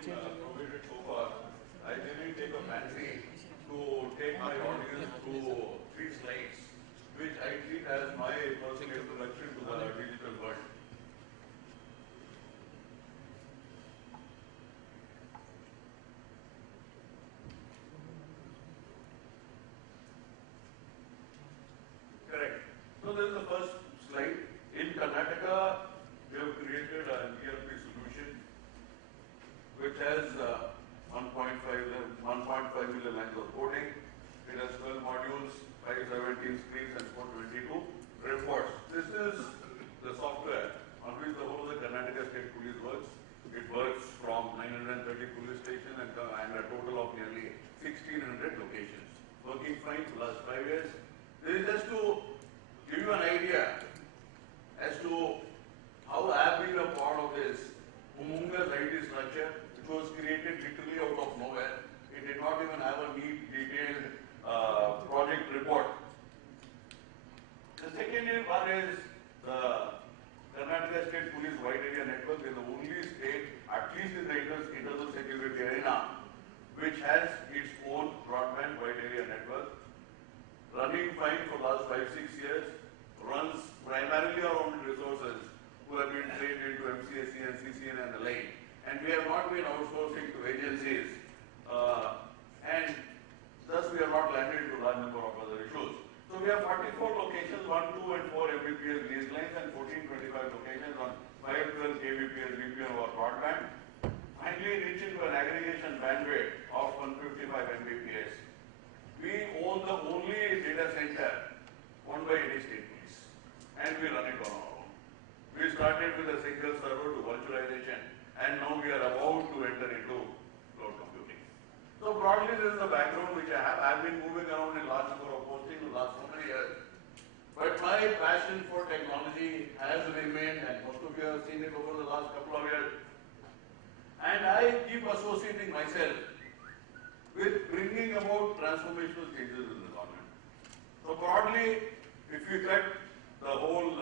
provided so far, I really take a fancy to take my audience through 3 slides, which I treat as my personal introduction to the digital world. Correct. So this is the first slide. In Karnataka, we have created an ERP solution which has 1.5 million lines of coding. It has 12 modules, 517 screens and 422 reports. This is the software on which the whole of the Karnataka State Police works. It works from 930 police stations and a total of nearly 1,600 locations. Working fine for the last 5 years. This is just to give you an idea as to how I have been a part of this humongous IT structure, which was created literally out of nowhere. It did not even have a neat, detailed project report. The second one is the Karnataka State Police Wide Area Network is the only state, at least in the internal security arena, which has its own broadband wide area network. Running fine for the last 5-6 years, runs primarily our own resources who have been trained into MCSE and CCN and the like. And we have not been outsourcing to agencies. And thus we have not landed into a large number of other issues. So we have 44 locations, 1, 2 and 4 Mbps lease lines and 1425 locations on 512 kbps VPN over broadband. Finally reaching to an aggregation bandwidth of 155 Mbps. We own the only data center owned by any state police, and we run it on our own. We started with a single server to virtualization, and now we are about to enter into cloud computing. So broadly, this is the background which I have. I have been moving around in large number of postings in the last so many years. But my passion for technology has remained, and most of you have seen it over the last couple of years. And I keep associating myself with bringing about transformational changes in the government. So broadly, if you cut the whole,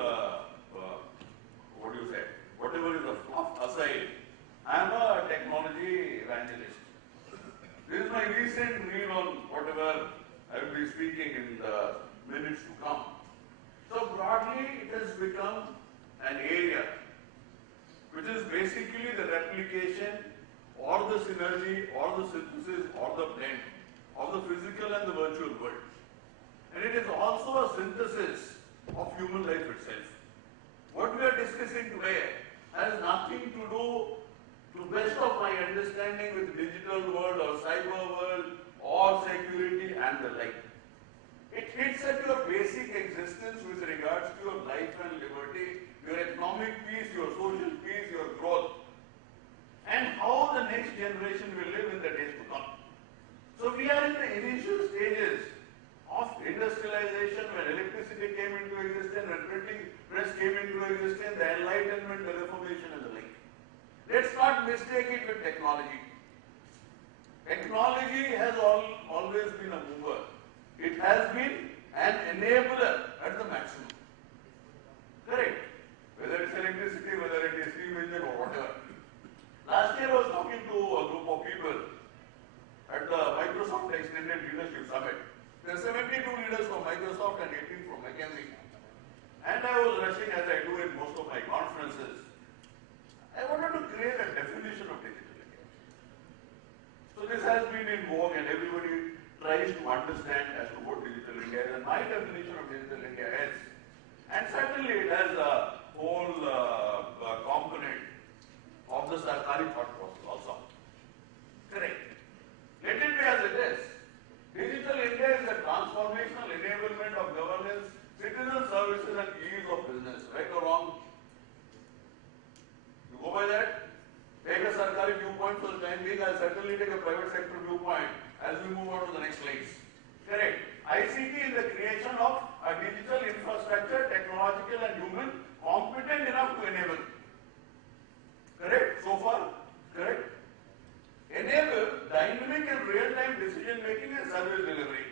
whatever is the fluff aside, I am a technology evangelist. This is my recent reel on whatever I will be speaking in the minutes to come. So broadly, it has become an area which is basically the replication or the synergy or the synthesis or the blend of the physical and the virtual world. And it is also a synthesis of human life itself. What we are discussing today has nothing to do, to best of my understanding, with digital world or cyber world or security and the like. It hits at your basic existence with regards to your life and liberty, your economic peace, your social peace, your growth, and how the next generation will live in the days to come. So we are in the initial stages of industrialization, when electricity came into existence, when printing press came into existence, the Enlightenment, the Reformation and the like. Let's not mistake it with technology. Technology has always been a mover. It has been an enabler at the maximum. Correct? Whether it's electricity, whether it is steam engine or whatever. Last year I was talking to a group of people at the Microsoft Extended Leadership Summit. There are 72 leaders from Microsoft and 18 from McKinsey. And I was rushing, as I do in most of my conferences. I wanted to create a definition of digital India. So this has been in vogue and everybody tries to understand as to what digital India is. And my definition of digital India is, and certainly it has a whole component of the Sarkari thought process also. Correct. Let it be as it is. Digital India is a transformational enablement of governance, citizen services and ease of business. Right or wrong? You go by that? Take a Sarkari viewpoint for the time being. I'll certainly take a private sector viewpoint as we move on to the next slides. Correct. ICT is the creation of a digital infrastructure, technological and human, competent enough to enable. Correct? So far? Correct? Enable dynamic and real-time decision making and service delivery.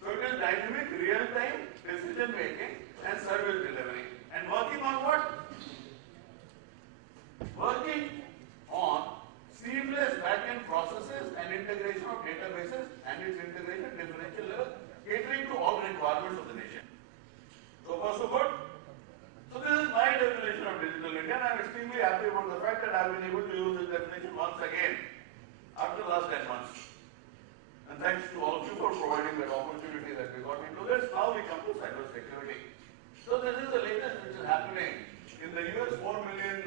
So it is dynamic, real-time decision making and service delivery. And working on what? Working on seamless definition once again after the last 10 months. And thanks to all of you for providing that opportunity that we got into this. Now we come to cyber security. So this is the latest which is happening. In the US, 4 million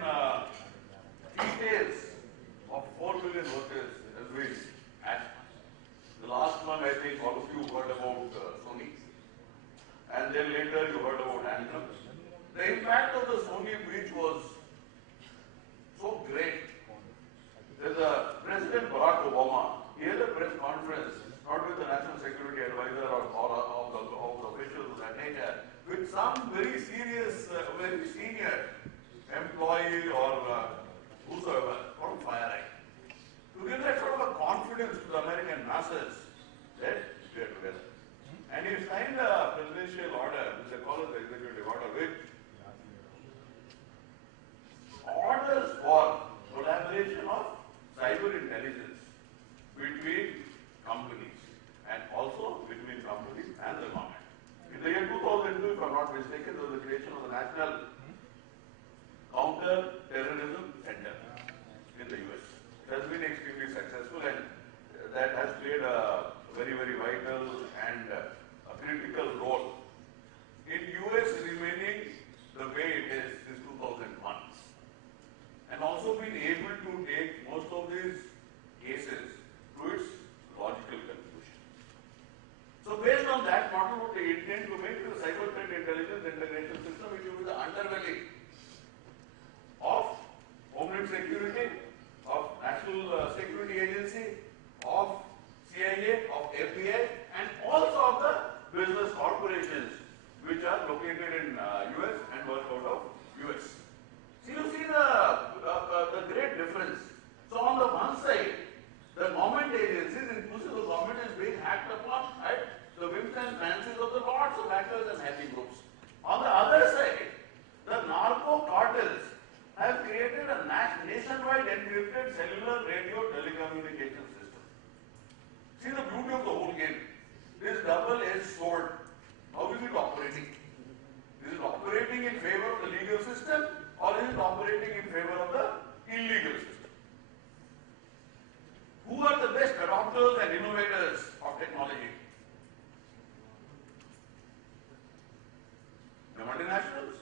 details of 4 million workers has been hacked. The last one, I think all of you heard about Sony. And then later you heard about Anthem. The impact of the Sony breach was so great. There's a President Barack Obama, he had a press conference, not with the National Security Advisor or of the officials of that nature, with some very serious, very senior employee or whosoever from FireEye. To give that sort of a confidence to the American masses that we are together. And he signed a presidential order, which they call it the executive order, with orders for collaboration of cyber intelligence between companies and also between companies and the government. In the year 2002, if I'm not mistaken, there was the creation of the National Counter-Terrorism Center in the US. It has been extremely successful and that has played a very, very vital and a critical role in US remaining the way it is since 2001 and also been able to take most of these cases to its logical conclusion. So based on that model, what they intend to make the cyber threat intelligence integration system, which will be the underbelly of Homeland Security, of National Security Agency, of CIA, of FBI, and also of the business corporations which are located in US and work out of US. So you see the great difference. So on the one side, the government agencies, inclusive the government, is being hacked upon at the whims and fancies of the lots of hackers and hacking groups. On the other side, the narco cartels have created a nationwide encrypted cellular radio telecommunication system. See the beauty of the whole game. This double-edged sword. How is it operating? Is it operating in favor of the legal system or is it operating in favor of the illegal system? Who are the best adopters and innovators of technology? The multinationals,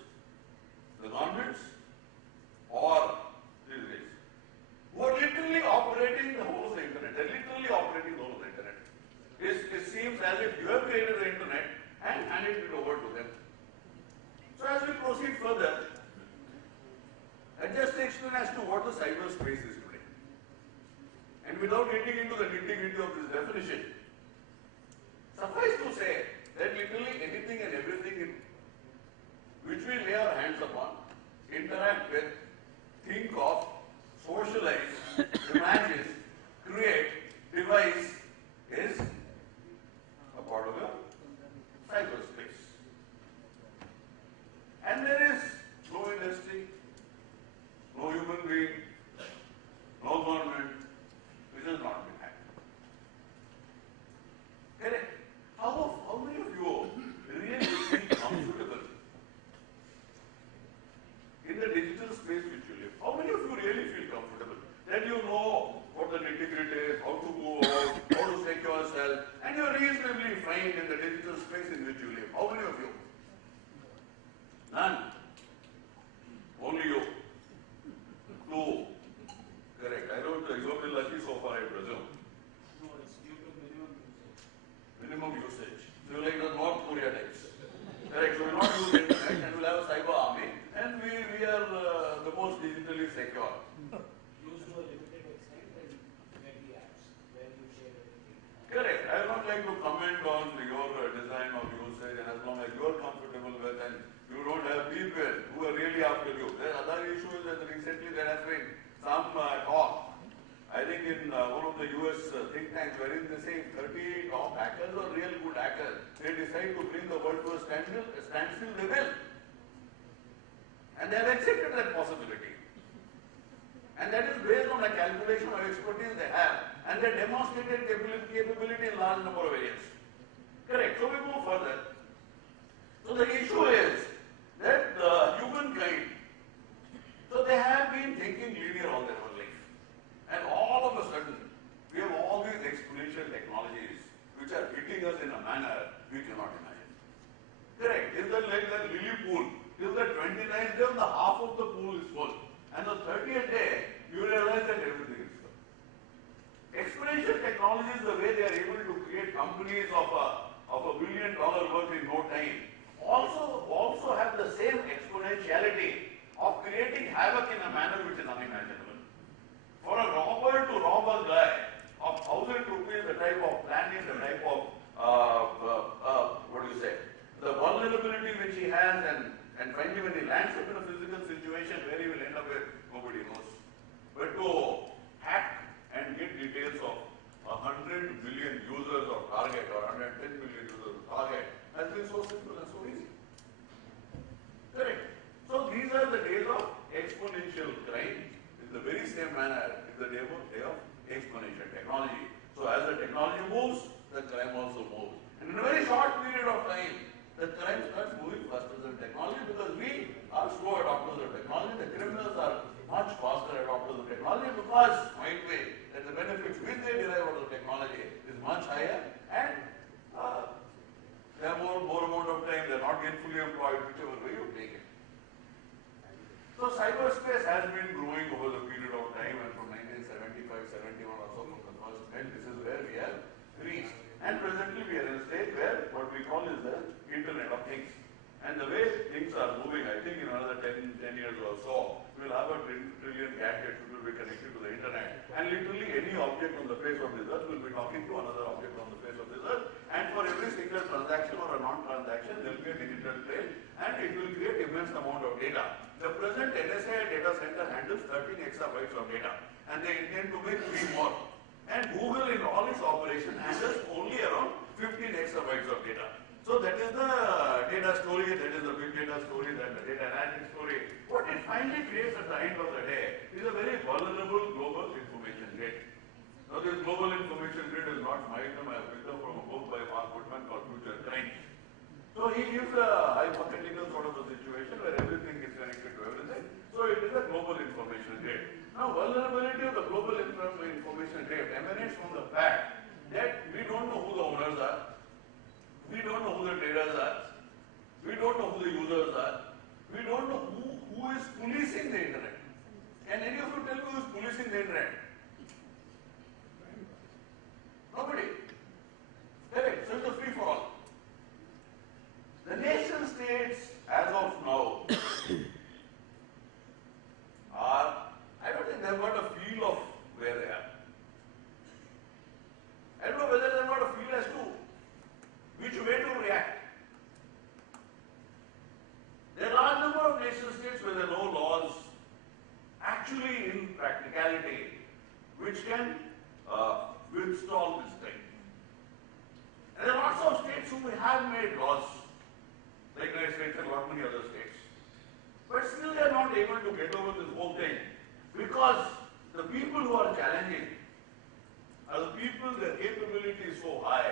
the governments, or these guys, who are literally operating the whole of the internet. They're literally operating the whole of the internet. It seems as if you have created the internet and handed it over to them. So as we proceed further, I just explain as to what the cyberspace is today. And without getting into the nitty-gritty of this definition, suffice to say that literally anything and everything which we lay our hands upon, interact with, think of, socialize, imagine, create, devise is a part of the cyberspace. And there is no industry, no human being, no government which has not been hacked. Correct? How many of you really feel comfortable in the digital space which you live? How many of you really feel comfortable that you know what the nitty-gritty is, how to go out, how to secure yourself, and you're reasonably fine in the digital space in which you live? How many of you? None. Only you. Two. Correct. I don't know. You've been lucky so far, I presume. No, it's due to minimum usage. Minimum usage. So you're like the North Korea types. Correct. So we'll not use internet and we'll have a cyber army and we are the most digitally secure. Use to a limited extent and get the apps where you share everything. Correct. I would not like to comment on your design of usage, and as long as you are comfortable with and you don't have people who are really after you. The other issue is that recently there has been some talk. I think in one of the US think tanks wherein they say 30 top hackers or real good hackers, they decide to bring the world to a standstill, they will. And they have accepted that possibility. And that is based on the calculation of expertise they have and their demonstrated capability in large number of areas. Correct. So we move further. So the issue is that the humankind, so they have been thinking linear all their whole life. We cannot imagine. Correct. If the lily pool, if the 29th day, the half of the pool is full, and the 30th day, you realize that everything is full. Exponential technology is the way they are able to create companies of $1 billion worth in no time. Also have the same exponentiality of creating havoc in a manner which is unimaginable. For a robber to rob a guy of 1,000 rupees, the type of planning, the type of the vulnerability which he has, and finally when he lands up in a physical situation where he will end up with, nobody knows. But to hack and get details of 100 billion users of target or 110 billion users of target has been so simple and so easy. Correct. So these are the days of exponential crime. In the very same manner, it's the day of exponential technology. So as the technology moves, the crime also moves. And in a very short period of time, the crime starts moving faster than technology because we are slow adopters of technology. The criminals are much faster adopters of technology because, might be, that the benefits which they derive out of technology is much higher and they have more amount of time, they are not gainfully employed, whichever way you take it. So cyberspace has been growing over the period of time, and from 1975, 71 or so from the first trend, this is where we have reached. And presently we are in a stage where what we call is the Internet of Things. And the way things are moving, I think in another 10 years or so, we will have a trillion gadgets which will be connected to the Internet. And literally any object on the face of this earth will be talking to another object on the face of this earth. And for every single transaction or a non-transaction, there will be a digital trail, and it will create immense amount of data. The present NSA data center handles 13 exabytes of data, and they intend to make 3 more. And Google in all its operation handles only around 15 exabytes of data. So that is the data story, that is the big data story, that the data analytics story. What it finally creates at the end of the day is a very vulnerable global information grid. Now this global information grid is not my item, I have picked up from a book by Mark Goodman called Future Crime. So he gives a hypothetical sort of a situation where everything is connected to everything. So it is a global information grid. Now vulnerability of the global information grid emanates from the fact that we don't know who the owners are. We don't know who the traders are. We don't know who the users are. We don't know who is policing the internet. Can any of you tell me who is policing the internet? Nobody. Correct. So it's a free for all. The nation states, as of now, are, I don't think they've got a feel of where they are. I don't know whether they've got a feel as to which way to react. There are a large number of nation states where there are no laws actually in practicality which can withstand this thing. And there are lots of states who have made laws, like United States and lot many other states. But still they are not able to get over this whole thing because the people who are challenging are the people, their capability is so high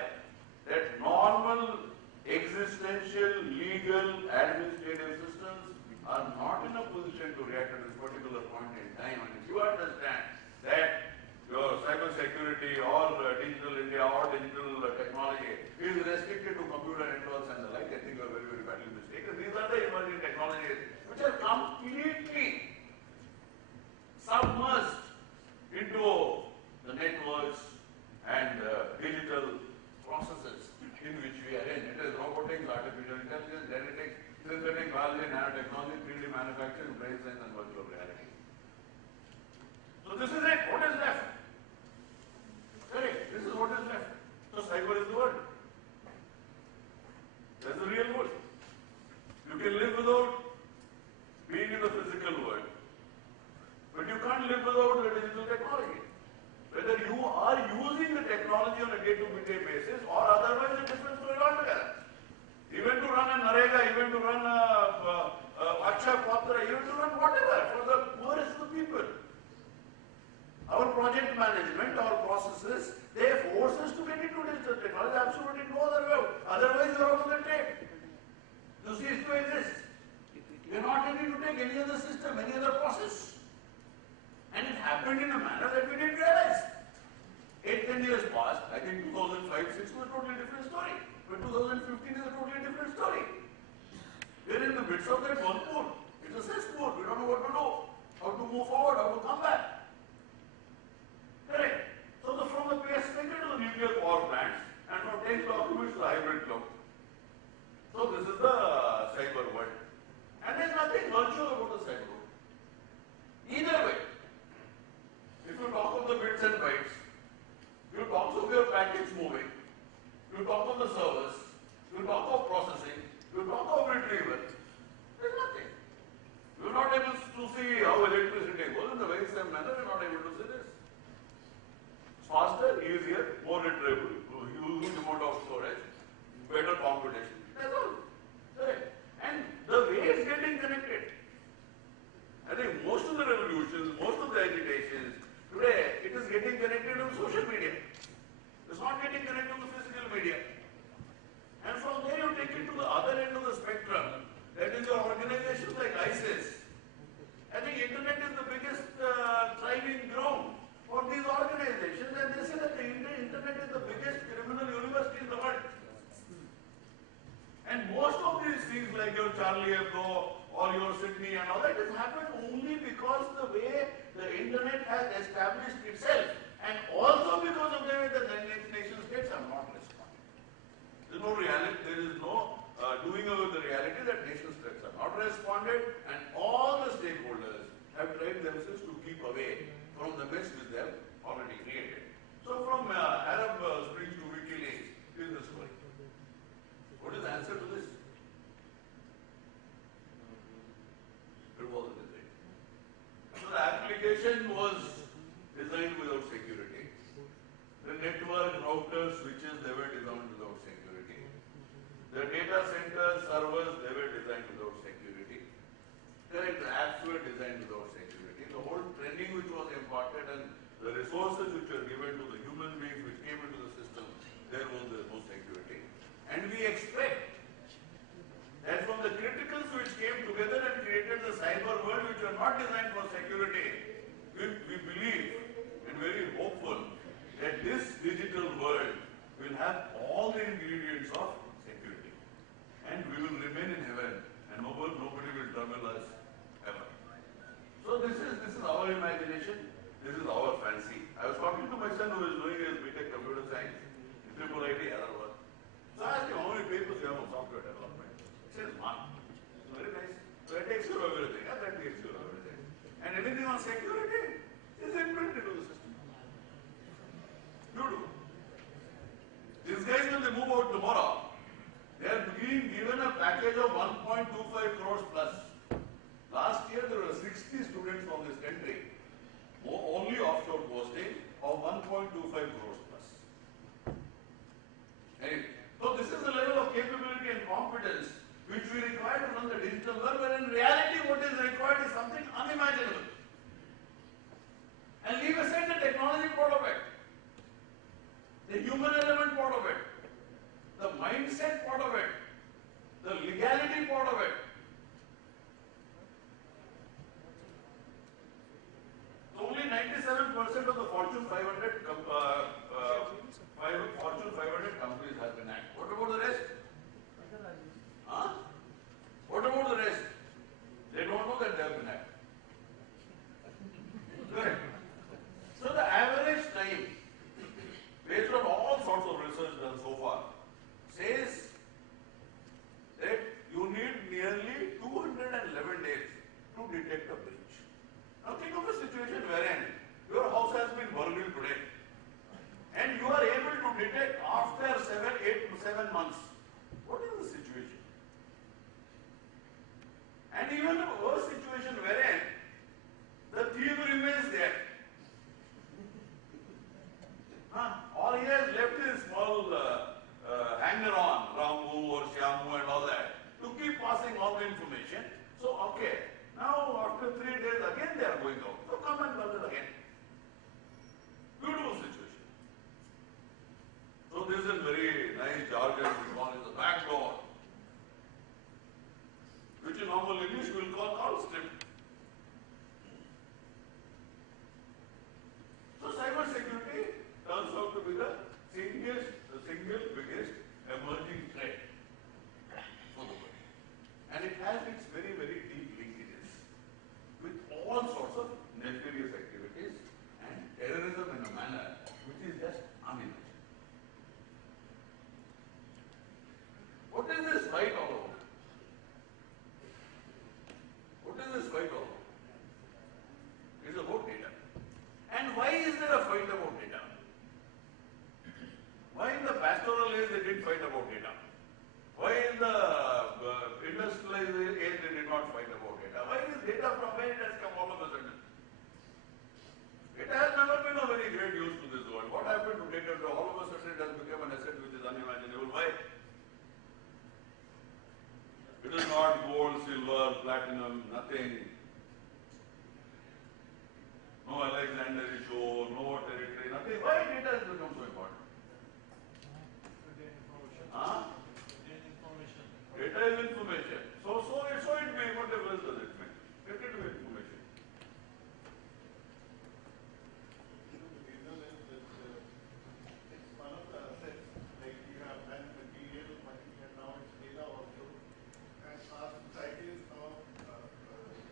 that normal existential, legal, administrative systems are not in a position to react at this particular point in time. And if you understand that your cyber security or digital India or digital technology is restricted to computer networks and the like, I think you are very, very badly mistaken. These are the emerging technologies which are completely submerged into the networks and digital processes in which we are in. It is robotics, artificial intelligence, genetics, synthetic biology, nanotechnology, 3D manufacturing, brain science, and virtual reality. So this is it. What is left? Correct. This is what is left. So cyber is the word. That's the real word. You can live without being in the physical world, but you can't live without the digital technology. Whether you are using the technology on a day-to-day basis or otherwise, a different story altogether. Even to run a Narega, even to run a Akshay Patra, even to run whatever for the poorest of the people. Our project management, our processes, they force us to get into digital technology. Absolutely no other way. Otherwise, you are out of the trade. You cease to exist. You are not ready to take any other system, any other process. And it happened in a manner that we didn't realize. 8-10 years passed, I think 2005-6 was a totally different story. But 2015 is a totally different story. We are in the midst of that whirlpool. It's a cesspool. We don't know what to do, how to move forward, how to come back. Correct. So from the pacemaker to the nuclear power plants, and from text documents to the hybrid cloud. So this is the cyber world. And there's nothing virtual about the cyber world. Either way, if you talk of the bits and bytes, you talk of your packets moving, you talk of the servers, you talk of processing, you talk of retrieval, there's nothing. You're not able to see how electricity goes in the very same manner, you're not able to see this. Faster, easier, more retrievable, huge amount of storage, better computation. That's all. Correct. And the way it's getting connected. I think most of the revolutions, most of the agitations, today it is getting connected to social media. It's not getting connected to physical media. And from there you take it to the other end of the spectrum. That is your organizations like ISIS. I think internet is the biggest thriving ground for these organizations, and they say that the internet is the biggest criminal university in the world. And most of these things like your Charlie Hebdo or your Sydney and all that has happened only because the way the internet has established itself, and also because of the way the nation states are not responding. There is no reality, there is no doing away with the reality that nation states are not responded, and all the stakeholders have tried themselves to keep away from the mess which they have already created. So from Arab Springs to WikiLeaks, is the story. What is the answer to this? It wasn't designed. So the application was designed without security. The network, routers, switches, they were designed without security. The data centers, servers, they were designed without security. Correct, the apps were designed without security. The whole training which was imparted and the resources which were given to the human beings which came into the system, there was no security. And we expect that from the criticals which came together and created the cyber world which were not designed for security, we believe and very hopeful that this digital world will have all the ingredients of security. And we will remain in heaven and nobody will trouble us ever. So this is our imagination, this is our fancy. I was talking to my son who is doing his BTech computer science, triple IT, other work. So I asked him, how many papers you have on software development? He says, one. Very nice. So that takes care of everything. Yeah, that takes care of everything. And anything on security is inbuilt into the system. You do. These guys, when they move out tomorrow, they are being given a package of 1.25 crores plus. Last year, there were 60 students from this country, only offshore posting of 1.25 crores plus. Anyway, so this is the level of capability and competence which we require to run the digital world, where in reality what is required is something unimaginable. And leave aside the technology part of it, the human element part of it, the mindset part of it, the legality part of it. So only 97% of the Fortune 500 companies have been hacked. What about the rest? Huh? What about the rest? They don't know that they have been hacked. Correct. So the average time, based on all sorts of research done so far, says that you need nearly 211 days to detect a breach. Now think of a situation wherein your house has been burgled today and you are able to detect after 8 to 7 months. What is the situation? And even a worse situation wherein the thief remains there. All he has left is small hanger-on, Ramu or Shyamu and all that, to keep passing all the information. So, okay, now after 3 days again they are going out. So come and burgle again. Beautiful situation. So this is very nice jargon we call it the backdoor, which in normal English we will call call script. So cyber security turns out to be the single biggest emerging platinum, nothing. No Alexander issue, no territory, nothing. Why data has become so important? Huh? Data is information. So it may, what difference does it make? Get it with information. It's one of the assets, like you have done material, money, and now it's data also. And our society is now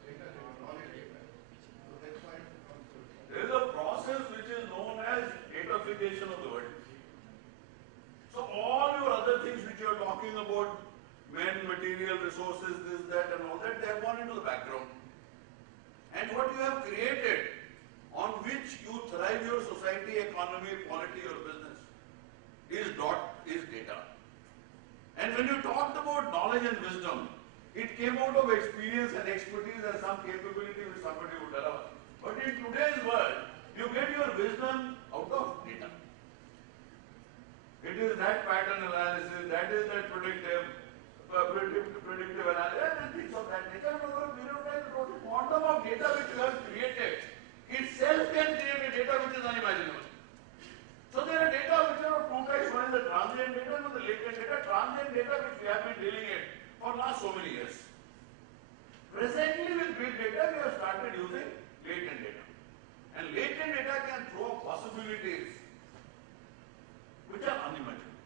data driven, knowledge driven. So that's why it becomes so important. There is a process which is known as datafication of the world. So all your other things which you are talking about, men, material, resources, this, that and all that, they have gone into the background. And what you have created, on which you thrive your society, economy, polity, or business, is data. And when you talked about knowledge and wisdom, it came out of experience and expertise and some capability which somebody would develop. But in today's world, you get your wisdom out of data. It is that pattern analysis, that is that predictive analysis, and things of that nature. And over a period of time, the total quantum of data which you have created itself can create a data which is unimaginable. So there are data which are of two types. One is the transient data and the latent data. Transient data which we have been dealing in for last so many years. Presently with big data, we have started using latent data. And latent data can throw possibilities which are unimaginable.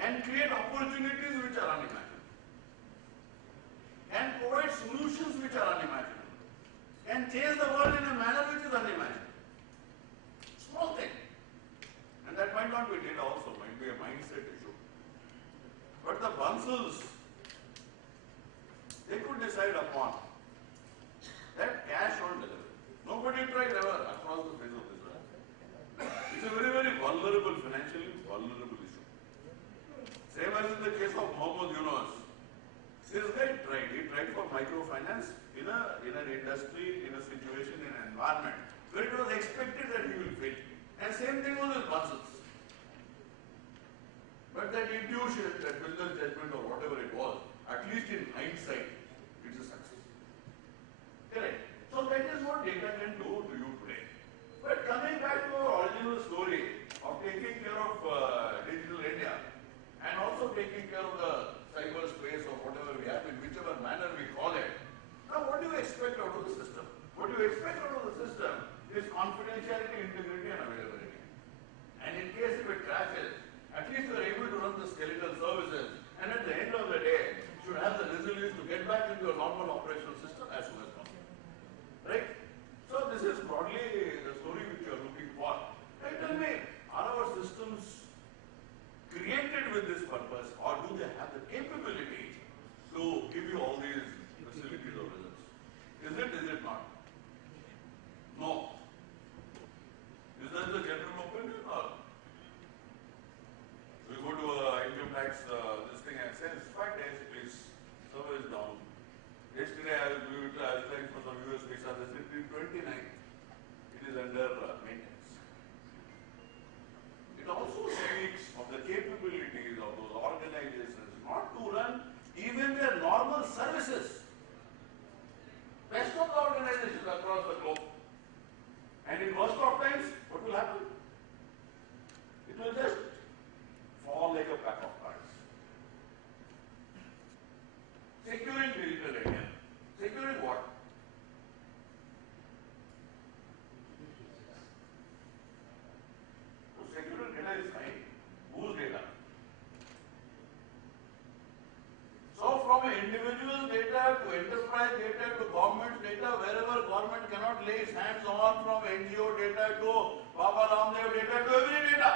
And create opportunities which are unimaginable. And provide solutions which are unimaginable. And change the world in a manner which is unimaginable. Small thing. And that might not be data also, might be a mindset issue. But the Bansals, they could decide upon that cash on delivery. Nobody tried ever across the face of this world. It's a very, very vulnerable, financially vulnerable issue. Same as in the case of Mohammed Yunus. This guy tried. He tried for microfinance in an industry, in a situation, in an environment where it was expected that he will fail. And same thing was with Bansals. But that intuition, that business judgment or whatever it was, at least in hindsight, it's a success. Correct. So that is what data can do to you today. But coming back to our original story of taking care of digital India and also taking care of the cyberspace or whatever we have, in whichever manner we call it. Now what do you expect out of the system? What you expect out of the system is confidentiality, integrity and availability. And in case if it crashes, at least you are able to run the skeletal services and at the end of the day, should have the resilience to get back into a normal operational system as soon as possible. Right? So this is broadly the story which you are looking for. Right, tell me, are our systems created with this purpose or do they have the capability to give you all these facilities or results? Is it not? No. Is that the general opinion or? We go to income tax, this thing and says 5 days please, service down. Yesterday I was trying for some US visa, they said 29. It is under maintenance. It also speaks of the capabilities of those organizations not to run even their normal services. Rest of the organizations across the globe. And in worst of times, what will happen? It will just fall like a pack of cards. Securing digital India. Securing what? So securing data is fine. Whose data? So from individual data to enterprise data to government data, wherever government cannot lay its hands on, from NGO data to Baba Ramdev data to every data.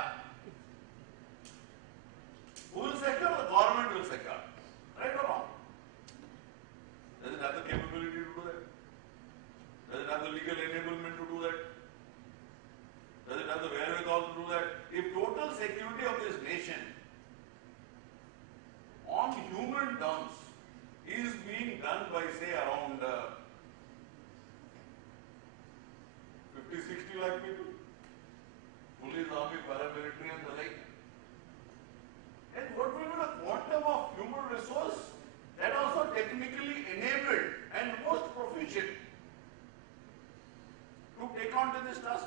Who will secure? The government will secure. Right or wrong? Does it have the capability to do that? Does it have the legal enablement to do that? Does it have the wherewithal to do that? If total security of this nation on human terms is being done by say around 50-60 lakh people, police, army, paramilitary and the like. And what will be the quantum of human resource that also technically in this task?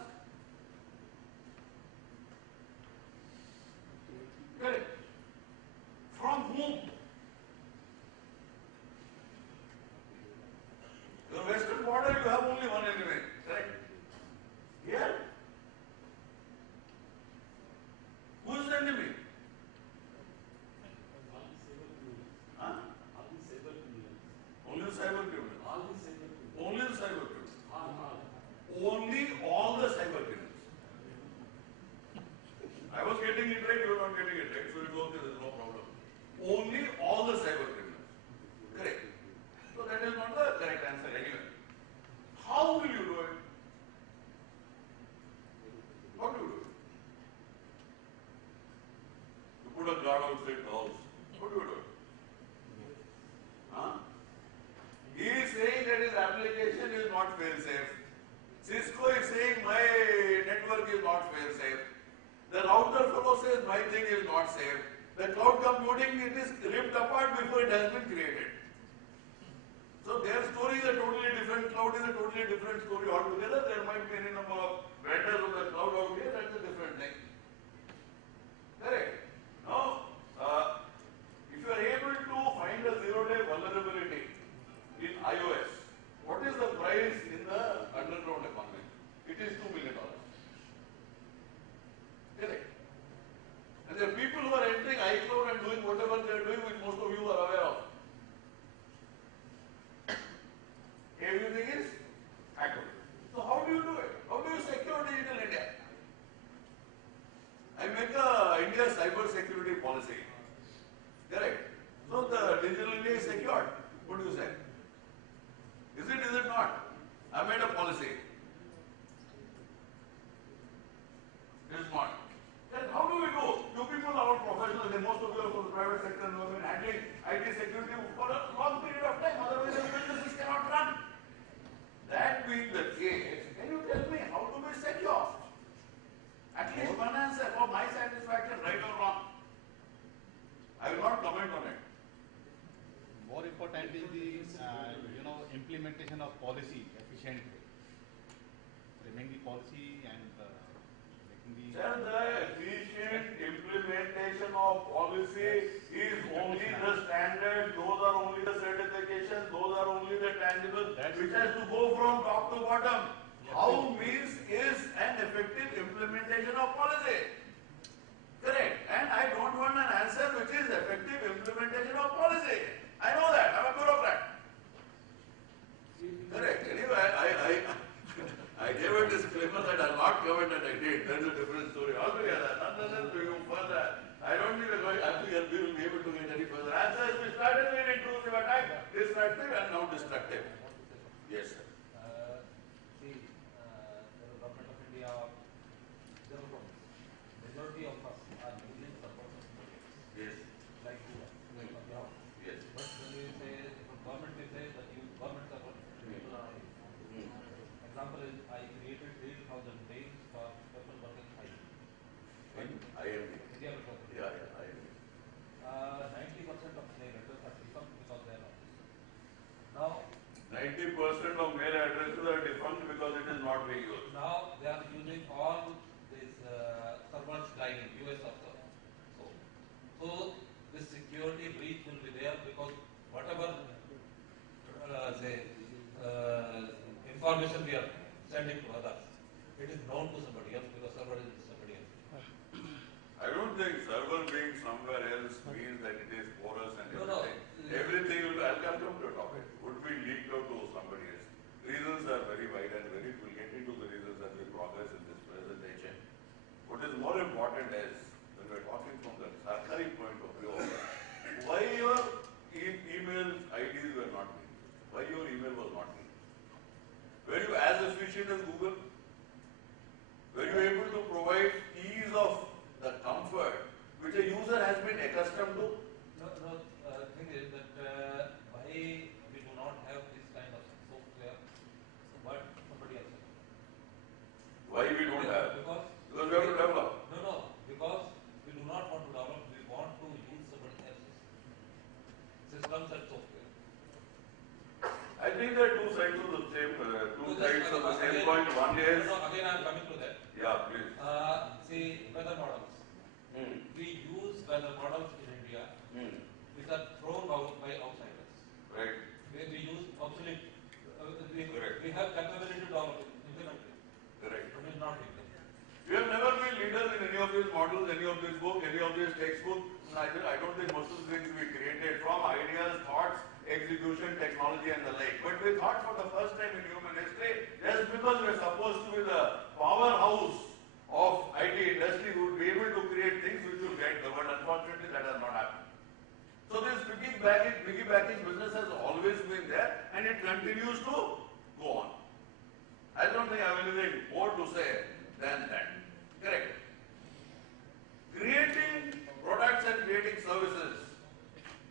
Correct. From whom? Your western border, you have only one enemy. Correct. Here, who is the enemy? Huh? Only the cyber criminals. Only the cyber criminals. Only all the cyber criminals. I was getting it right, you were not getting it right, so it's okay, there is no problem. Only all the cyber criminals. Correct. So that is not the correct answer anyway. How will you do it? How do you do it? You put a guard outside the house. How do you do it? Huh? He is saying that his application is not fail-safe. Cisco is saying my network is not fail-safe. The router fellow says my thing is not safe. The cloud computing, it is ripped apart before it has been created. So their story is a totally different, cloud is a totally different story altogether. There might be any number of vendors on the cloud out here, that's a different thing. Correct. Now, if you are able to find a zero-day vulnerability in iOS, what is the price in the underground economy? It is $2 million. Correct. And there are people who are entering iCloud and doing whatever they are doing, which most of you are aware of. Everything is hackable. So how do you do it? How do you secure digital India? I make a India cyber security policy. Correct. So the digital India is secured. What do you say? Is it not? I made a policy. It is not. Then how do we do? You people are all professionals and most of you are from the private sector and you have been handling IT security for a long period of time. Otherwise the businesses cannot run. That being the case, can you tell me how to be secure? At least one answer for my satisfaction, right or wrong. I will not comment on it. More important is the implementation of policy efficiently. Framing the policy and making the. Sir, the efficient implementation of policy is only the standard. Those are only the certifications. Those are only the tangible, which has to go from top to bottom. How means is an effective implementation of policy. Correct. And I don't want an answer which is effective implementation of policy. I know that. I'm a bureaucrat. Correct. Anyway, I gave a disclaimer that I'll not comment and I did. That's a different story altogether. Nonetheless, we go further. I don't think we will be able to get any further answers. We started with intrusive attack, destructive and now destructive. Yes, sir. The government of India, zero problems. Majority of us are using support of projects. Yes. Like you are. Yes. But when you say, if a government will say that you government support, people are not using. Example is, I created 8,000 days for people working IT. IMD. IndiaTechnology. Yeah, IMD. 90% of mail addresses are defunct because they are not used. Now, 90% of mail addresses are defunct because it is not being used. now they are using all these servers driving, US also. So this security breach will be there because whatever information we are sending to others, it is known to somebody else because server is somebody else. I don't think server being somewhere else means that it is porous and No. everything. Everything will, I'll come to the topic, would be leaked out to somebody else. Reasons are very wide and very, we'll get into the reasons as we progress in this presentation. What is more important is, when we're talking from the Sarkari point of view, why your email IDs were not linked? Why your email was not linked? Were you as efficient as Google? Were you able to provide ease of the comfort which a user has been accustomed to? The thing is that why we do not have this kind of software, but somebody else has. Why we don't have? Because we have to develop. No, because we do not want to develop, we want to use somebody else's systems and software. I think there are two sides of the same, two sides of the same coin. One is again I am coming to that. Yeah, please. See, weather models. We use weather models in India which are thrown out by outsiders. Right. We use obsolete. Correct. We have capability to implement it. Correct. But we not implement. We have never been leaders in any of these models, any of these books, any of these textbooks. I don't think most of the things we created from ideas, thoughts, execution, technology and the like. But we thought for the first time in human history, just because we're supposed to be the powerhouse of IT industry, we would be able to create things which will get the world. Unfortunately, that has not happened. So this piggybacking business has always been there and it continues to go on. I don't think I have anything more to say than that. Correct. Creating products and creating services.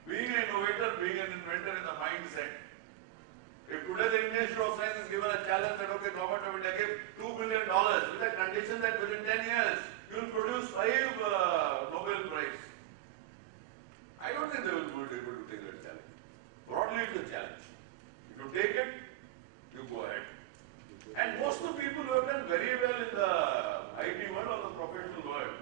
Being an innovator, being an inventor is a mindset. If today the Indian Institute of Science is given a challenge that, okay, government of India give $2 billion with a condition that within 10 years you will produce 5 Nobel Prize. I don't think they will be able to take that challenge. Broadly, it's a challenge. If you take it, you go ahead. And most of the people who have done very well in the IT world or the professional world,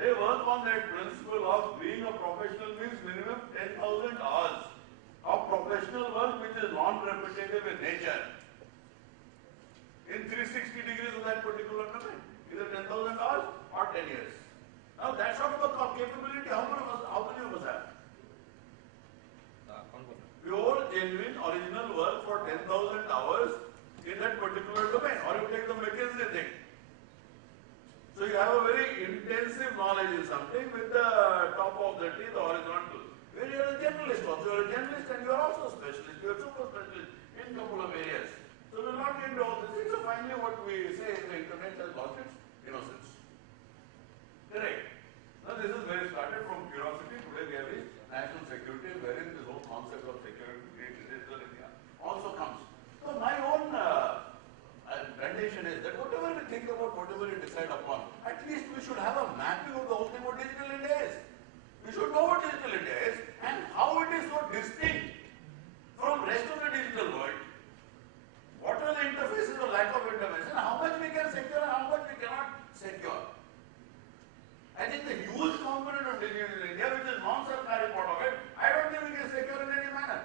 they work on that principle of being a professional means minimum 10,000 hours of professional work which is non-repetitive in nature. In 360 degrees of that particular domain, either 10,000 hours or 10 years. Now that sort of a capability, how many of us have? Pure, genuine, original work for 10,000 hours in that particular domain. Or you take the McKinsey thing. So you have a very intensive knowledge in something with the top of the T, the horizontal. When you are a generalist also, you are a generalist and you are also a specialist. You are super specialist in a couple of areas. So we will not get into all these things. So finally what we say is the internet has lost its innocence. Correct. Now this is where it started from curiosity. Today we have is national security, wherein this whole concept of security, digital India also comes. So my own rendition is that whatever we think about, whatever we decide upon, at least we should have a mapping of the whole thing what digital India is. We should know what digital India is and how it is so distinct from rest of the digital world. What are the interfaces or lack of interfaces, and how much we can secure and how much we cannot secure. I think the huge component of digital India, which is non-sarkari part of it, I don't think we can secure in any manner.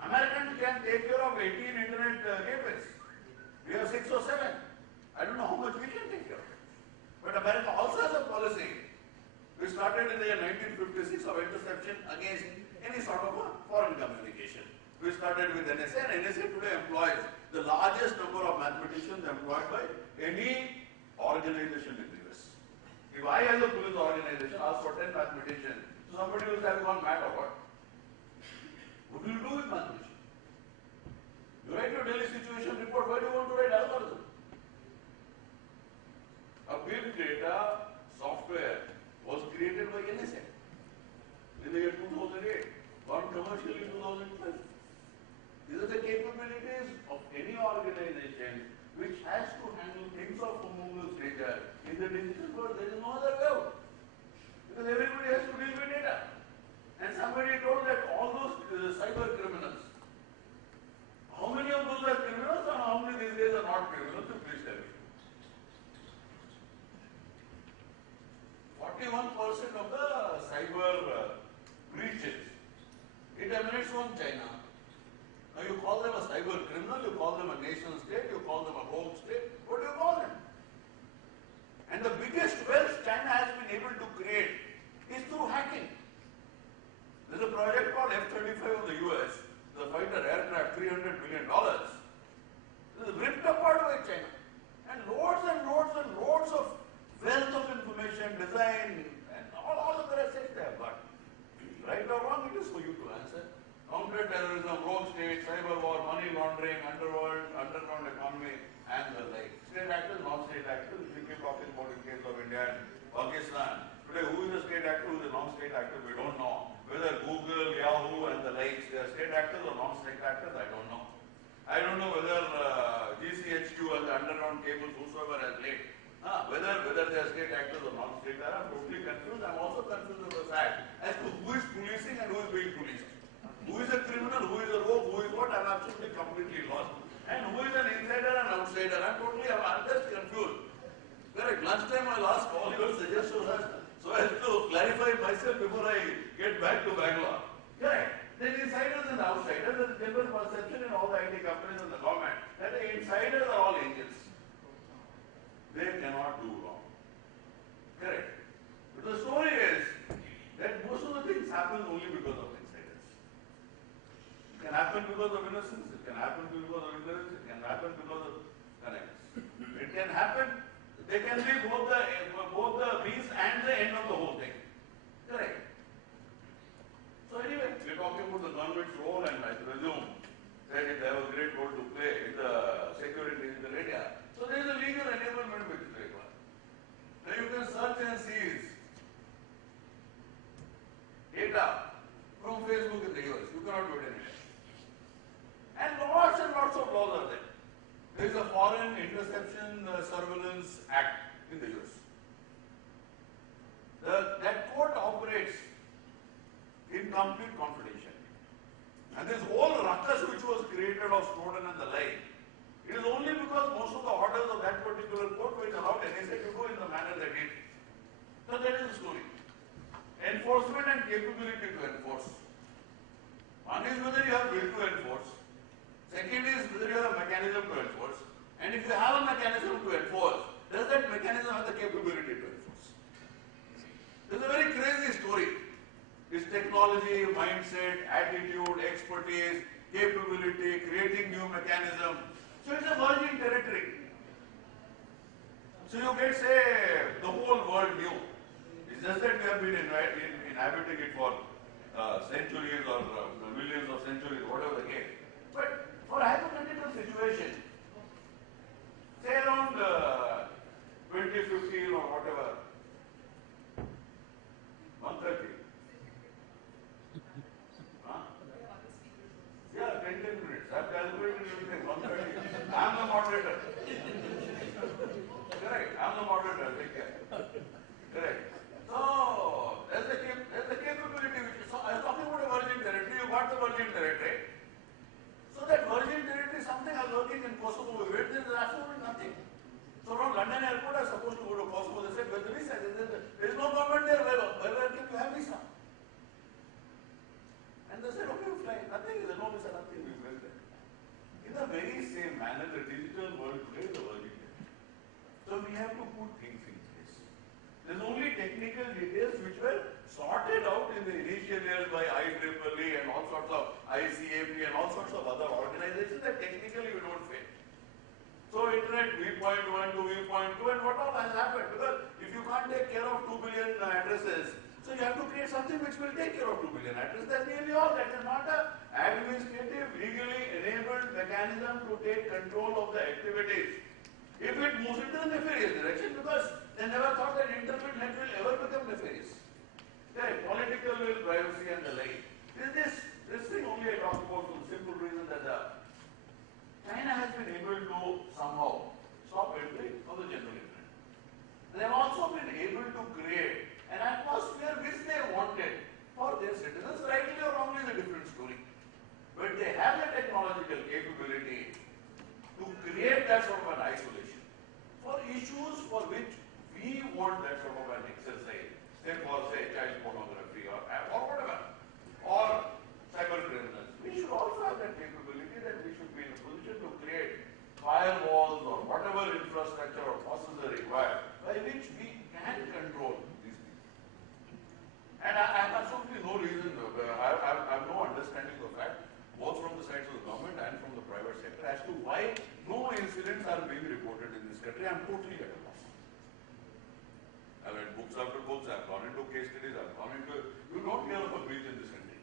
Americans can take care of 18 internet gateways. We have 6 or 7. I don't know how much we can take care of it. But America also has a policy. We started in the year 1956 of interception against any sort of a foreign communication. We started with NSA, and NSA today employs the largest number of mathematicians employed by any organization in the US. If I as a police organization ask for 10 mathematicians, so somebody will say, have gone mad or what? What do you do with mathematicians? You write your daily situation report, why do you want to write algorithm? A big data software was created by NSA in the year 2008, gone commercial in 2012. These are the capabilities of any organization which has to handle things of homogeneous nature. In the digital world, there is no other way out. Because everybody has to deal with data. And somebody told that all those cyber criminals, how many of those are criminals and how many these days are not criminals? You please tell me. 41% of the cyber breaches, it emanates from China. Now you call them a cyber criminal, you call them a nation state, you call them a rogue state, what do you call them? And the biggest wealth China has been able to create is through hacking. There's a project called F-35 of the US, the fighter aircraft, $300 billion. This is ripped apart by China. And loads of wealth of information, design, and all of the rest they have got. Right or wrong, it is for you to answer. Counter-terrorism, rogue state, cyber war, money laundering, underground economy, and the like. State actors, non-state actors, we keep talking about in case of India and Pakistan. Today, who is a state actor, who is a non-state actor, we don't know. Whether Google, Yahoo, and the likes, they are state actors or non-state actors, I don't know. I don't know whether GCHQ and the underground cables, whosoever has laid, whether they are state actors or non-state actors, I'm totally confused. I'm also confused with the fact as to who is policing and who is being policed. Who is a criminal, who is a rogue, who is what, I'm absolutely completely lost. And who is an insider and outsider. insider. I'm just confused. Correct. Lunchtime I'll ask all your suggestions so as to clarify myself before I get back to Bangalore. Correct. Then insiders and outsiders, there is general perception in all the IT companies and the government that the insiders are all angels. They cannot do wrong. Correct. But the story is that most of the things happen only because of insiders. It can happen because of innocence, it can happen because of ignorance, it can happen because of connects. It can happen, they can be both the means and the end of the whole thing. Correct. So anyway, we're talking about the government's role, and I presume that they have a great role to play in the security digital area. So there is a legal enablement which is required. Now you can search and seize data from Facebook in the US. You cannot do it anywhere. And lots of laws are there. There is a Foreign Interception Surveillance Act in the US. That court operates in complete confidentiality. And this whole ruckus which was created of Snowden and the like, it is only because most of the orders of that particular court which allowed NSA to go in the manner they did. So that is the story. Enforcement and capability to enforce. One is whether you have will to enforce. Second is whether you have a mechanism to enforce. And if you have a mechanism to enforce, does that mechanism have the capability to enforce? This is a very crazy story. It's technology, mindset, attitude, expertise, capability, creating new mechanism. So it's a virgin territory. So you can say the whole world knew. It's just that we have been inhabiting it for centuries or millions of centuries, whatever the case. But for a hypothetical situation, say around 2015 or whatever, 130. Yeah, 10 minutes. I've calculated everything. 130. I'm the moderator. Correct. I'm the moderator. Take care. Correct. So, there's the capability which is. So, I was talking about a virgin territory. You got the virgin territory. So, that virgin territory, something I was working in Kosovo with, there is absolutely nothing. So, from London airport, I was supposed to go to Kosovo. They said, where's the visa? There is no government there. Where can you have visa? And they said, okay, we fly. Nothing is no visa, nothing. We went there. In the very same manner, the digital world today is the virgin territory. So, we have to put things in place. There's only technical details which were sorted out in the initial years by IEEE and all sorts of ICAP and all sorts of other organizations that technically we don't fit. So internet V.1 to V.2 and what all has happened, because if you can't take care of 2 billion addresses, so you have to create something which will take care of 2 billion addresses. That's nearly all. That is not an administrative, legally enabled mechanism to take control of the activities. If it moves into a nefarious direction, because they never thought that internet will ever become nefarious. Okay, political will, privacy and the like. This thing only I talk about for the simple reason that China has been able to somehow stop entry of the general internet. They have also been able to create an atmosphere which they wanted for their citizens. Rightly or wrongly is a different story. But they have the technological capability to create that sort of an isolation for issues for which we want that sort of an exercise, say for child pornography or whatever, or cyber criminals. We should also have that capability that we should be in a position to create firewalls or whatever infrastructure or processes are required by which we can control these things. And I have absolutely no reason, I have no understanding of that, both from the sides of the government and from the private sector, as to why no incidents are being reported in this country. I am totally at a loss. I've read books after books, I've gone into case studies, I've gone into, you don't hear of a breach in this country.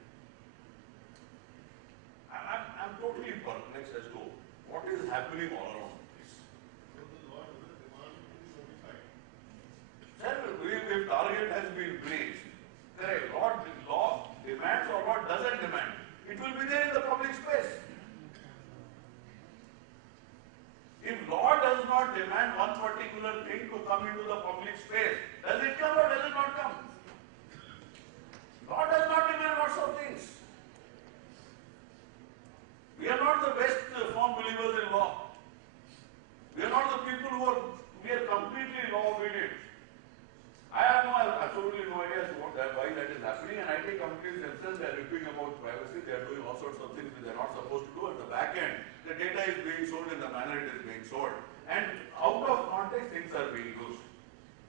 I'm totally perplexed as to what is happening all around this. So the law doesn't demand to be notified. Sir, if target has been breached, correct, law demands or what doesn't demand, it will be there in the public space. If law does not demand one particular thing to come into the public space, does it come or does it not come? Law does not demand lots of things. We are not the best firm believers in law. We are not the people who are, we are completely law obedient. I have absolutely no idea as to why that is happening, and IT companies themselves, they are ripping about privacy, they are doing all sorts of things which they are not supposed to do at the back end. The data is being sold in the manner it is being sold. And out of context, things are being used.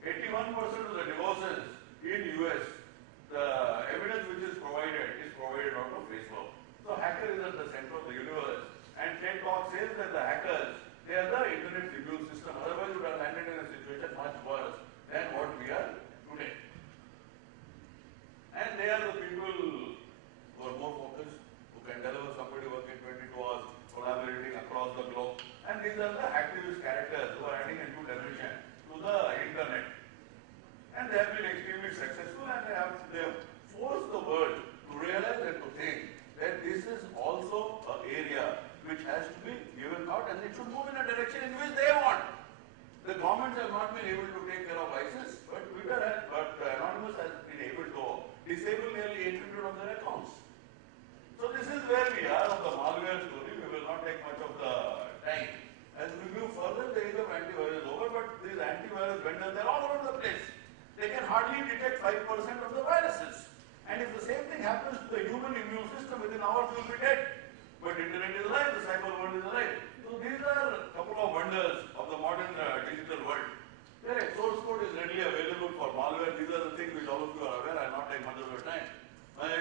81% of the divorces in US, the evidence which is provided out of Facebook. So hacker is at the center of the universe. And TED Talk says that the hackers, they are the internet immune system. Otherwise, you would have landed in a situation much worse than what we are today. And they are the people who are more focused, who can deliver somebody working 22 hours, collaborating across the globe. And these are the activist characters who are adding a new dimension to the internet. And they have been extremely successful, and they have forced the world to realize and to think that this is also an area which has to be given out, and it should move in a direction in which they want. The governments have not been able to take care of ISIS, but Anonymous has been able to disable nearly 800 of their accounts. So this is where we are on the malware story. We will not take much of the time. As we move further, the age of antivirus is over, but these antivirus vendors, they're all over the place. They can hardly detect 5% of the viruses. And if the same thing happens to the human immune system, within hours we will be dead. But internet is alive, the cyber world is alive. So these are a couple of wonders of the modern digital world. Correct. Source code is readily available for malware. These are the things which all of you are aware. I will not take much of your time. My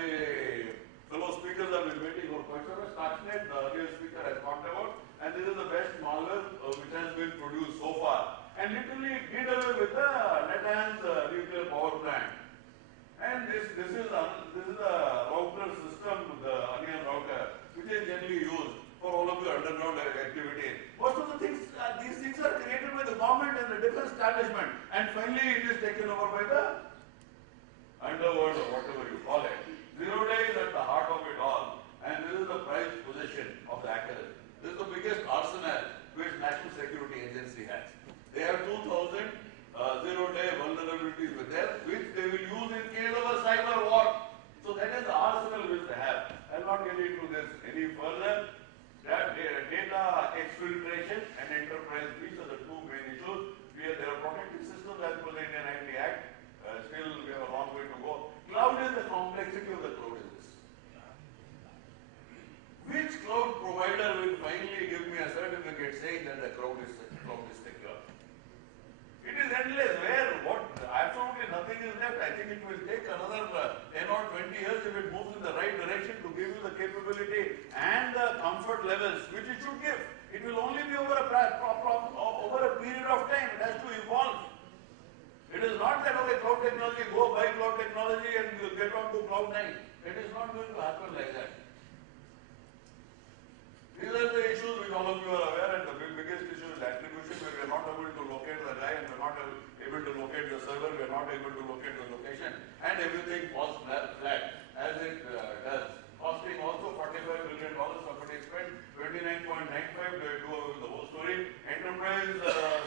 fellow speakers have been waiting for quite some time. Stuxnet, the earlier speaker has talked about, and this is the best malware which has been produced so far. And literally it did away with the Natanz nuclear power plant. And this is a router system, the onion router, which is generally used for all of your underground activities. Most of the things, these things are created by the government and the defense establishment, and finally it is taken over by the underworld or whatever you call it. Zero day is at the heart of it all, and this is the prized possession of the hackers. This is the biggest arsenal which National Security Agency has. They have 2,000 zero-day vulnerabilities with them, which they will use in case of a cyber war. So that is the arsenal which they have. I will not get into this any further. That data exfiltration and enterprise breach are the two main issues. There are protective systems as per the Indian IT Act. Still, we have a long way to go. Cloud is the complexity of the cloud is this. Which cloud provider will finally give me a certificate saying that the cloud is secure? It is endless. Absolutely nothing is left. I think it will take another 10 or 20 years if it moves in the right direction to give you the capability and the comfort levels which it should give. It will only be over a period of time. It has to evolve. It is not that, okay, cloud technology, go buy cloud technology and you get on to cloud 9. It is not going to happen like that. These are the issues which all of you are aware, and the biggest issue is attribution, where we are not able to locate the guy, and we are not able to locate the server, we are not able to locate the location, and everything falls flat as it does. Costing also $45 billion, somebody spent 29.95, they do away with the whole story. Enterprise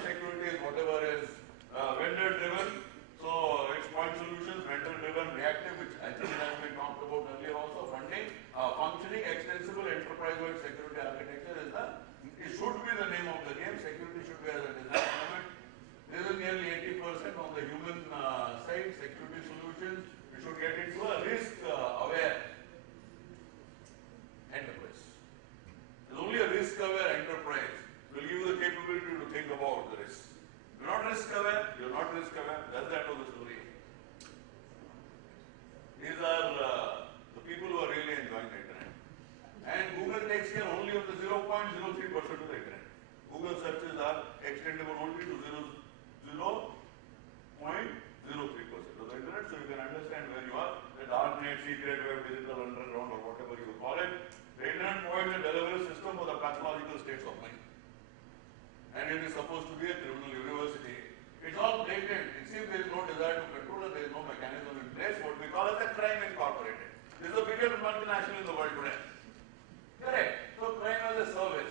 security is whatever is vendor driven, so it's point solutions, vendor driven, reactive, which I think has been talked about earlier also. Funding, functioning, extensible enterprise-wide security architecture is it should be the name of the game. Security should be as a design element. This is nearly 80% on the human side, security solutions. We should get into a risk-aware enterprise. There's only a risk-aware enterprise will give you the capability to think about the risk. You're not risk-aware, that's the end of the story. These are the people who are really enjoying the internet. And Google takes care only of the 0.03% of the internet. Google searches are extendable only to 0.03% of the internet, so you can understand where you are. The darknet, secret web, digital underground, or whatever you call it. The internet provides a delivery system for the pathological states of mind. And it is supposed to be a criminal university. It's all blatant. It seems there is no desire to control it, there is no mechanism in place, what we call as a crime incorporated. This is the biggest multinational in the world today. Correct. So crime as a service.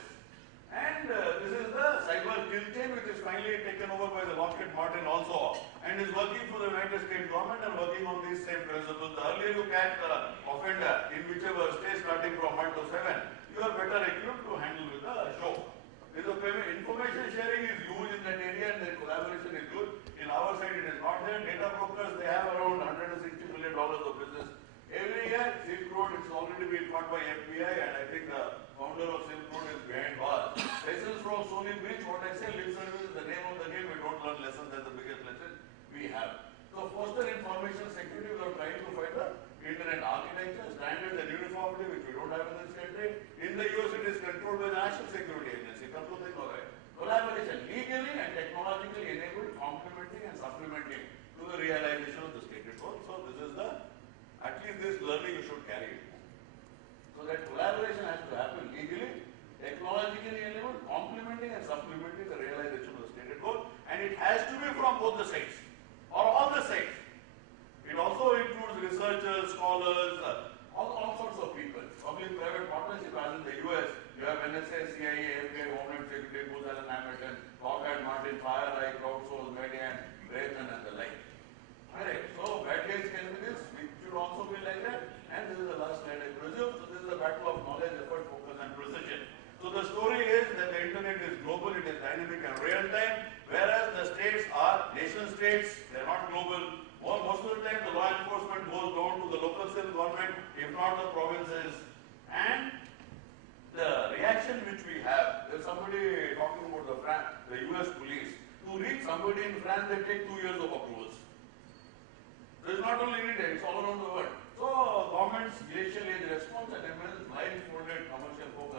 And this is the cyber kill chain, which is finally taken over by the Lockheed Martin also, and is working for the United States government and working on these same principles. The earlier you catch the offender in whichever state starting from 1 to 7, you are better equipped to handle with the show. There's a payment. Information sharing is huge in that area and the collaboration is good. In our side it is not there. Data brokers, they have around $160 million of business. Every year, Silk Road, it's already been caught by FBI and I think the founder of Silk Road is behind bars. Lessons from Sony Bridge, what I say, lip service is the name of the game. We don't learn lessons, that's the biggest lesson we have. So foster information security, we are trying to find the internet architecture, standards and uniformity, which we don't have in this country. In the US, it is controlled by the National Security Agency. Come to think of it. Collaboration, legally and technologically enabled, complementing and supplementing to the realization of the stated goal. So this is the, at least this learning you should carry it. So that collaboration has to happen legally, technologically enabled, complementing and supplementing the realization of the stated goal, and it has to be from both the sides or all the sides. It also includes researchers, scholars, all sorts of people. Public-private partnership, as in the US, you have NSA, CIA, FBI, Homeland Security, Booz Allen Hamilton, Lockheed Martin, FireEye, crowdsource, Median, Raytheon, and the like. Alright, so bad guys can be this, we should also be like that, and this is the last slide I presume. So this is a battle of knowledge, effort, focus, and precision. So the story is that the internet is global, it is dynamic and real time, whereas the states are nation states, they are not global. Most of the time the law enforcement goes down to the local civil government, if not the provinces. And the reaction which we have, there's somebody talking about the US police. To reach somebody in France, they take 2 years of approvals. This is not only in India, it's all around the world. So government's glacial age response and immense blindfolded commercial focus